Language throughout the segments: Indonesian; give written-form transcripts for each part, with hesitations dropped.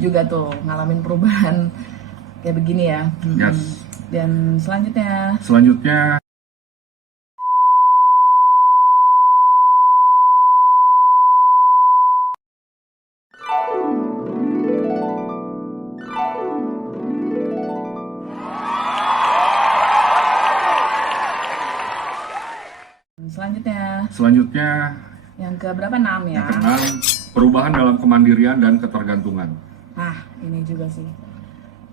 juga tuh ngalamin perubahan kayak begini ya. Yes. Dan selanjutnya selanjutnya yang ke berapa, 6 ya? yang keenam, perubahan dalam kemandirian dan ketergantungan. Nah, ini juga sih.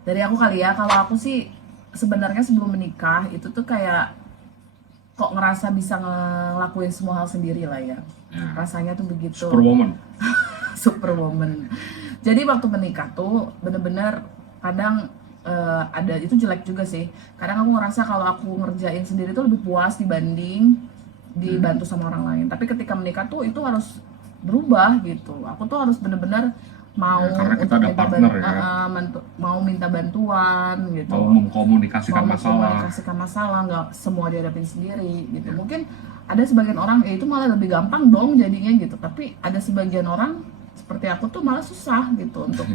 Dari aku kali ya, kalau aku sih sebenarnya sebelum menikah itu tuh kayak kok ngerasa bisa ngelakuin semua hal sendiri lah ya. Rasanya tuh begitu. Superwoman. Superwoman. Jadi waktu menikah tuh bener-bener kadang ada itu jelek juga sih. Kadang aku ngerasa kalau aku ngerjain sendiri tuh lebih puas dibanding dibantu sama orang lain. Tapi ketika menikah tuh itu harus berubah gitu. Aku tuh harus bener-bener mau karena kita untuk ada minta partner ya. mau minta bantuan gitu. Mau mengkomunikasikan masalah, nggak semua dihadapin sendiri gitu. Mungkin ada sebagian orang itu malah lebih gampang dong jadinya gitu. Tapi ada sebagian orang seperti aku tuh malah susah gitu untuk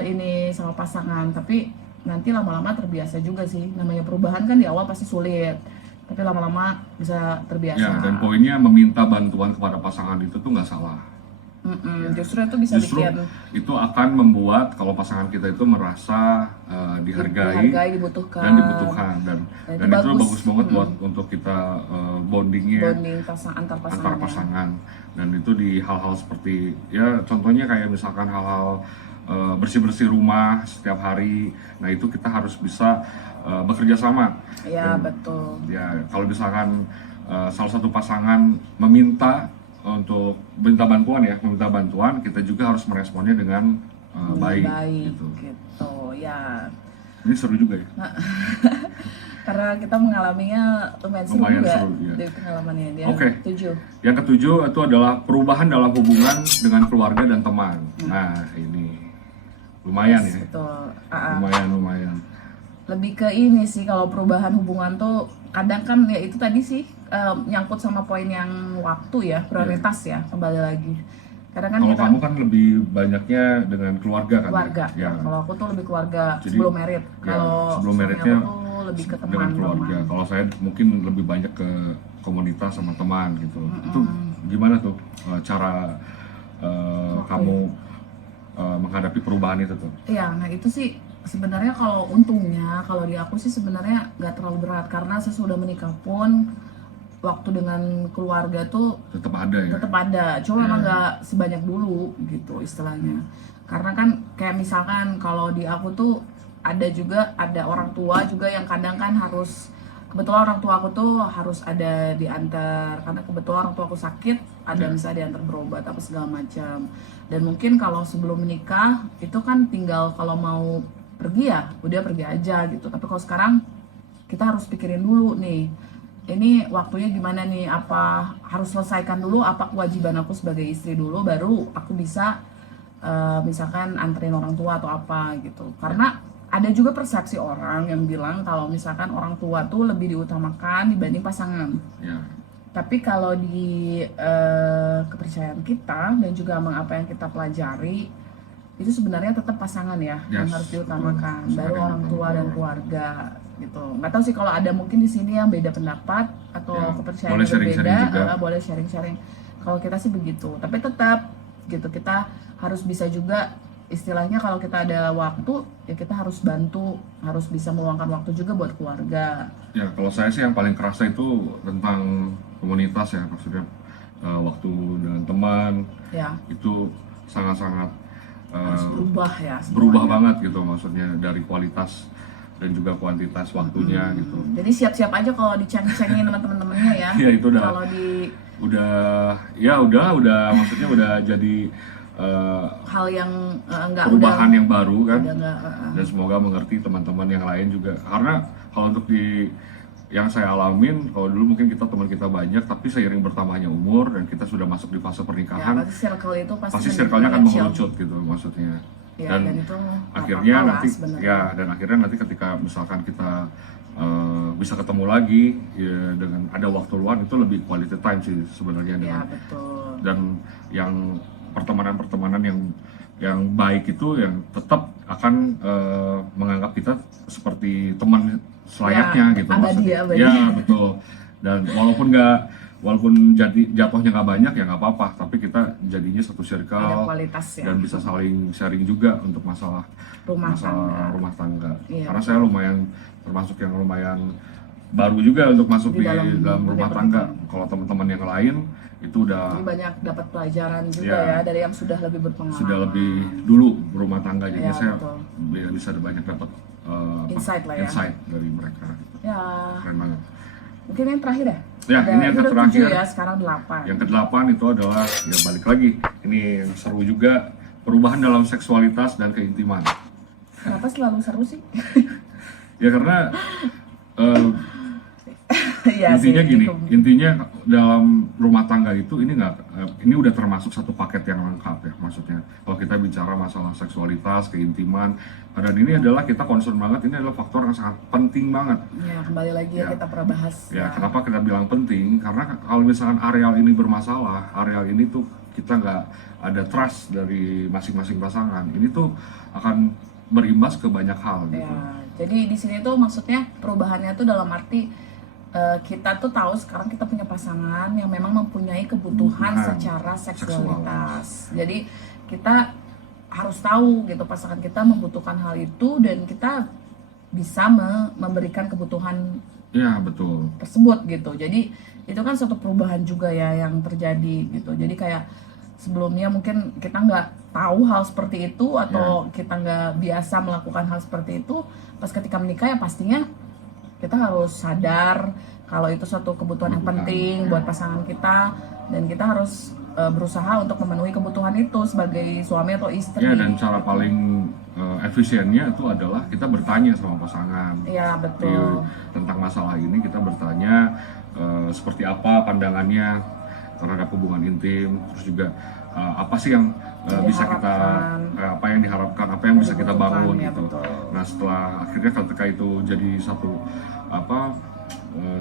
ini sama pasangan. Tapi nanti lama-lama terbiasa juga sih. Namanya perubahan kan di awal pasti sulit, tapi lama-lama bisa terbiasa. Ya, dan poinnya meminta bantuan kepada pasangan itu tuh nggak salah. Justru itu bisa bikin itu akan membuat kalau pasangan kita itu merasa dihargai, dibutuhkan dan itu bagus banget buat untuk kita bonding antar pasangan. Dan itu di hal-hal seperti ya contohnya kayak misalkan hal-hal bersih-bersih rumah setiap hari. Nah itu kita harus bisa bekerja sama. Ya, betul. Ya kalau misalkan salah satu pasangan meminta meminta bantuan, kita juga harus meresponnya dengan baik gitu. Ya. Ini seru juga ya. Karena kita mengalaminya lumayan seru juga ya. dari pengalamannya dia. Oke. Yang ketujuh itu adalah perubahan dalam hubungan dengan keluarga dan teman. Nah ini lumayan ya. Betul. Lumayan. Lebih ke ini sih, kalau perubahan hubungan tuh kadang kan ya itu tadi sih nyangkut sama poin yang waktu ya, prioritas ya, kembali lagi. Kadang kan kalau kamu kan lebih banyaknya dengan keluarga kan? Keluarga. Ya. Kalau aku tuh lebih keluarga. Jadi, sebelum merit. Kalau sebelum meritnya tuh lebih ke teman. Dengan keluarga. Kalau saya mungkin lebih banyak ke komunitas sama teman gitu. Itu gimana tuh cara kamu menghadapi perubahan itu tuh? Iya, nah itu sih sebenarnya kalau untungnya kalau di aku sih sebenarnya nggak terlalu berat, karena sesudah menikah pun waktu dengan keluarga tuh tetap ada ya. Tetap ada, cuma memang nggak sebanyak dulu gitu istilahnya. Karena kan kayak misalkan kalau di aku tuh ada orang tua juga yang kadang kan harus, kebetulan orang tua aku tuh harus ada diantar karena kebetulan orang tua aku sakit, ada misalnya diantar berobat apa segala macam. Dan mungkin kalau sebelum menikah itu kan tinggal kalau mau pergi ya udah pergi aja gitu. Tapi kalau sekarang kita harus pikirin dulu nih, ini waktunya gimana nih, apa harus selesaikan dulu apa kewajiban aku sebagai istri dulu, baru aku bisa misalkan anterin orang tua atau apa gitu. Karena ada juga persepsi orang yang bilang kalau misalkan orang tua tuh lebih diutamakan dibanding pasangan. Tapi kalau di kepercayaan kita dan juga apa yang kita pelajari, itu sebenarnya tetap pasangan ya yang harus diutamakan, baru orang tua dan keluarga gitu. Nggak tahu sih kalau ada mungkin di sini yang beda pendapat atau kepercayaan berbeda, boleh sharing-sharing. Kalau kita sih begitu, tapi tetap gitu kita harus bisa juga istilahnya kalau kita ada waktu ya kita harus bantu, harus bisa meluangkan waktu juga buat keluarga. Ya kalau saya sih yang paling kerasa itu tentang komunitas ya, maksudnya waktu dengan teman itu sangat-sangat harus berubah ya semuanya. Berubah banget gitu, maksudnya dari kualitas dan juga kuantitas waktunya gitu. Jadi siap-siap aja kalau diceng-cengin teman-temannya ya. Ya itu udah kalau udah maksudnya udah jadi hal yang perubahan yang baru kan. Dan semoga mengerti teman-teman yang lain juga, karena kalau untuk yang saya alamin, kalau dulu mungkin teman kita banyak, tapi seiring bertambahnya umur dan kita sudah masuk di fase pernikahan, pasti circle-nya akan mengerucut gitu maksudnya. Dan itu akhirnya nanti ketika misalkan kita bisa ketemu lagi ya, dengan ada waktu luang, itu lebih quality time sih sebenarnya. Dan yang pertemanan yang yang baik itu yang tetap akan menganggap kita seperti teman selayaknya gitu maksudnya. Abadi. Ya betul. Dan walaupun jatuhnya nggak banyak ya nggak apa-apa, tapi kita jadinya satu Ada circle kualitas ya. dan bisa saling sharing juga untuk masalah rumah tangga. Iya. Karena saya termasuk yang lumayan baru juga untuk masuk di dalam rumah tangga. Kalau teman-teman yang lain itu udah Jadi banyak dapat pelajaran juga Ya. ya dari yang sudah lebih berpengalaman. sudah lebih dulu berumah tangga, jadi Ya, saya betul. bisa banyak dapat Insight lah ya. insight dari mereka. Ya, Keren banget. mungkin yang terakhir ya? Ya, ini yang udah terakhir. 7 ya, sekarang 8. Yang ke-8 itu adalah ya balik lagi. Ini yang seru juga, perubahan dalam seksualitas dan keintiman. Kenapa selalu seru sih? Ya karena Ya, intinya sih, gini, gitu. intinya dalam rumah tangga itu ini udah termasuk satu paket yang lengkap ya, maksudnya kalau kita bicara masalah seksualitas, keintiman, dan ini adalah kita concern banget, ini adalah faktor yang sangat penting banget. Ya, kembali lagi Ya. kita pernah bahas. Ya, kenapa kita bilang penting? Karena kalau misalkan areal ini bermasalah, areal ini tuh kita nggak ada trust dari masing-masing pasangan, ini tuh akan berimbas ke banyak hal gitu. Ya, jadi di sini tuh maksudnya perubahannya tuh dalam arti kita tuh tahu sekarang kita punya pasangan yang memang mempunyai kebutuhan secara seksualitas. Jadi kita harus tahu gitu pasangan kita membutuhkan hal itu dan kita bisa memberikan kebutuhan Ya, betul. tersebut gitu. Jadi itu kan suatu perubahan juga ya yang terjadi gitu. Jadi kayak sebelumnya mungkin kita nggak tahu hal seperti itu atau kita nggak biasa melakukan hal seperti itu. Pas ketika menikah ya pastinya kita harus sadar kalau itu suatu kebutuhan yang penting buat pasangan kita dan kita harus berusaha untuk memenuhi kebutuhan itu sebagai suami atau istri. Ya, dan cara paling efisiennya itu adalah kita bertanya sama pasangan. Iya, betul. Tentang masalah ini kita bertanya seperti apa pandangannya terhadap hubungan intim, terus juga apa sih yang bisa kita apa yang diharapkan, apa yang bisa kita bangun ya, gitu. betul. Nah, setelah akhirnya ketika itu jadi satu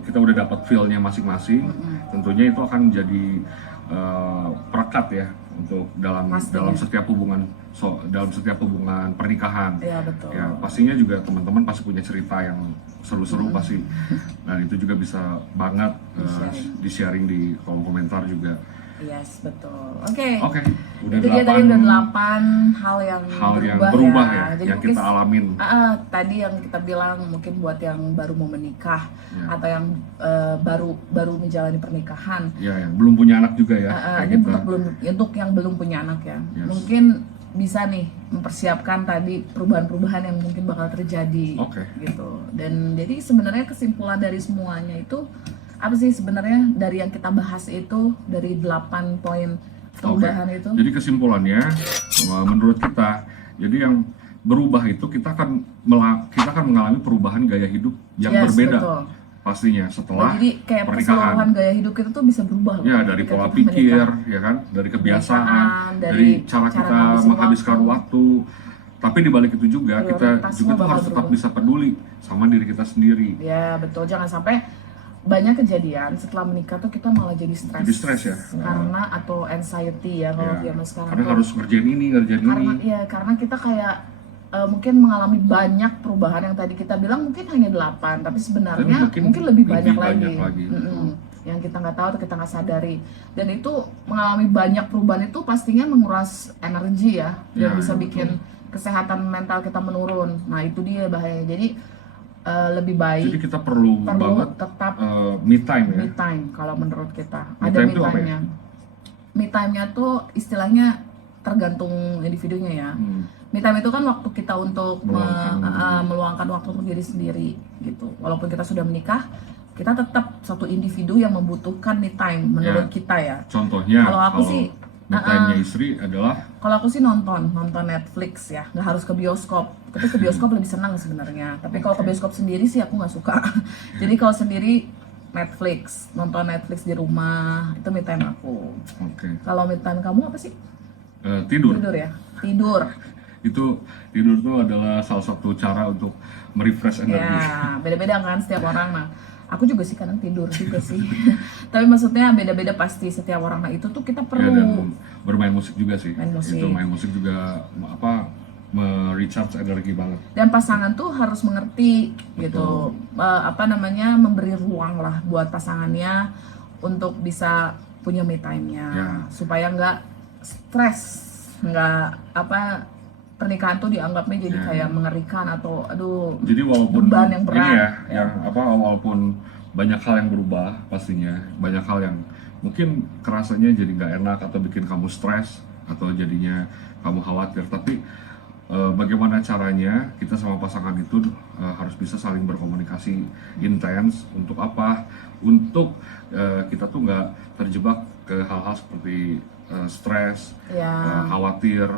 kita udah dapat feel-nya masing-masing, tentunya itu akan jadi perekat ya untuk dalam setiap hubungan dalam setiap hubungan pernikahan. Iya, betul. Ya, pastinya juga teman-teman pasti punya cerita yang seru-seru pasti. Dan itu juga bisa banget di-sharing di kolom komentar juga. Yes, betul. Oke. Udah Itu dia tadi udah 8 hal yang berubah ya, Jadi yang kita alamin. Tadi yang kita bilang mungkin buat yang baru mau menikah atau yang baru menjalani pernikahan. Ya, yang belum punya anak juga ya. Ini untuk yang belum punya anak ya. Yes. Mungkin bisa nih mempersiapkan tadi perubahan-perubahan yang mungkin bakal terjadi gitu. Dan jadi sebenarnya kesimpulan dari semuanya itu apa sih sebenarnya dari yang kita bahas itu dari 8 poin perubahan itu? Jadi kesimpulannya menurut kita, jadi yang berubah itu kita akan mengalami perubahan gaya hidup yang berbeda. Betul. Pastinya setelah jadi kayak keseluruhan gaya hidup kita tuh bisa berubah. Ya, dari pola pikir, ya kan, dari kebiasaan, dari cara kita menghabiskan waktu. Tapi di balik itu juga kita juga tuh harus tetap bisa peduli sama diri kita sendiri. Ya, betul. Jangan sampai banyak kejadian setelah menikah tuh kita malah jadi stres ya, karena atau anxiety ya kalau zaman sekarang. Karena harus ngerjain ini. Karena kita kayak mungkin mengalami banyak perubahan yang tadi kita bilang mungkin hanya 8, tapi sebenarnya mungkin lebih banyak lagi. Yang kita nggak tahu atau kita nggak sadari. Dan itu mengalami banyak perubahan itu pastinya menguras energi ya, dan bisa bikin kesehatan mental kita menurun. Nah, itu dia bahayanya. Jadi lebih baik. Jadi kita perlu banget tetap me time ya. Me time kalau menurut kita. Ada me time-nya. Me time-nya tuh istilahnya tergantung individunya ya. Me time itu kan waktu kita untuk meluangkan waktu untuk diri sendiri gitu. Walaupun kita sudah menikah, kita tetap satu individu yang membutuhkan me time menurut kita ya. Contohnya kalau aku sih me time-nya istri adalah kalau aku sih nonton Netflix ya, nggak harus ke bioskop. Tapi ke bioskop lebih senang sebenarnya. Tapi kalau ke bioskop sendiri sih aku nggak suka. Jadi kalau sendiri nonton Netflix di rumah itu me time aku. Kalau me time kamu apa sih? Tidur ya. Tidur. Tidur tuh adalah salah satu cara untuk merefresh energi. Ya, beda-beda kan setiap orang. Nah, Aku juga sih kadang tidur juga sih. Tapi maksudnya beda-beda pasti setiap orang. Nah itu tuh kita Ya, perlu dan bermain musik juga sih. main musik. Itu main musik juga apa recharge energi banget. Dan pasangan tuh harus mengerti gitu. Apa namanya, memberi ruang lah buat pasangannya untuk bisa punya me time-nya, Ya. supaya nggak stres, nggak apa, pernikahan tuh dianggapnya jadi Ya. kayak mengerikan atau aduh Jadi walaupun beban yang berat. ini ya, yang apa walaupun banyak hal yang berubah pastinya, banyak hal yang mungkin kerasanya jadi nggak enak atau bikin kamu stres atau jadinya kamu khawatir, tapi bagaimana caranya kita sama pasangan itu harus bisa saling berkomunikasi intens untuk apa? Untuk kita tuh nggak terjebak ke hal-hal seperti stres, Ya. khawatir,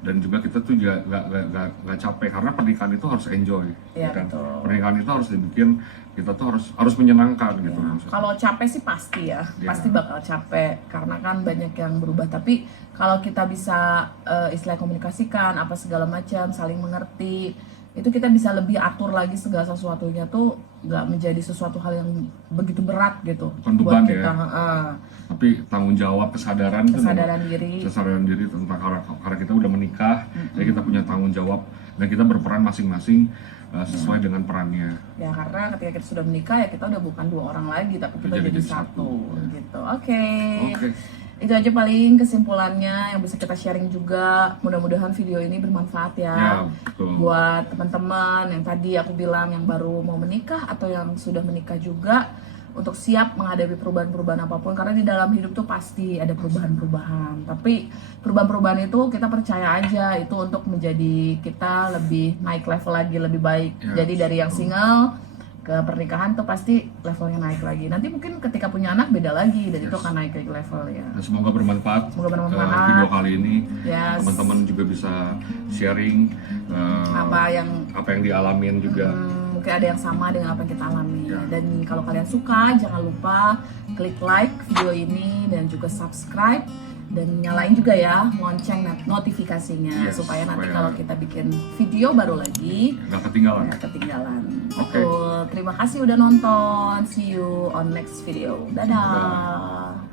dan juga kita tuh juga nggak capek karena pernikahan itu harus enjoy, Iya, kan? betul. Pernikahan itu harus dibikin kita tuh harus menyenangkan gitu. Ya, maksudnya. kalau capek sih pasti ya, Ya. pasti bakal capek karena kan banyak yang berubah. Tapi kalau kita bisa istilah komunikasikan apa segala macam, saling mengerti, itu kita bisa lebih atur lagi segala sesuatunya tuh nggak menjadi sesuatu hal yang begitu berat gitu Bukan beban buat kita. ya. Tapi tanggung jawab, kesadaran Diri. tentang karena kita udah menikah, jadi kita punya tanggung jawab dan kita berperan masing-masing sesuai dengan perannya. Ya karena ketika kita sudah menikah ya kita udah bukan dua orang lagi tapi kita jadi satu gitu. Oke. Itu aja paling kesimpulannya yang bisa kita sharing juga. Mudah-mudahan video ini bermanfaat Ya, ya betul. buat teman-teman yang tadi aku bilang yang baru mau menikah atau yang sudah menikah juga, untuk siap menghadapi perubahan-perubahan apapun, karena di dalam hidup tuh pasti ada perubahan-perubahan. Tapi perubahan-perubahan itu kita percaya aja itu untuk menjadi kita lebih naik level lagi, lebih baik. Ya, Jadi dari yang single ke pernikahan tuh pasti levelnya naik lagi. Nanti mungkin ketika punya anak beda lagi dan itu akan naik lagi level ya. Dan semoga bermanfaat. Semoga bermanfaat. Video kali ini Yes. teman-teman juga bisa sharing Apa yang dialamin juga. mungkin ada yang sama dengan apa yang kita alami. Ya. Dan kalau kalian suka, jangan lupa klik like video ini dan juga subscribe dan nyalain juga ya lonceng notifikasinya, Yes, supaya nanti supaya- kalau kita bikin video baru lagi Nggak ketinggalan. nggak ketinggalan. Oke. Betul. Terima kasih udah nonton. See you on next video. Dadah.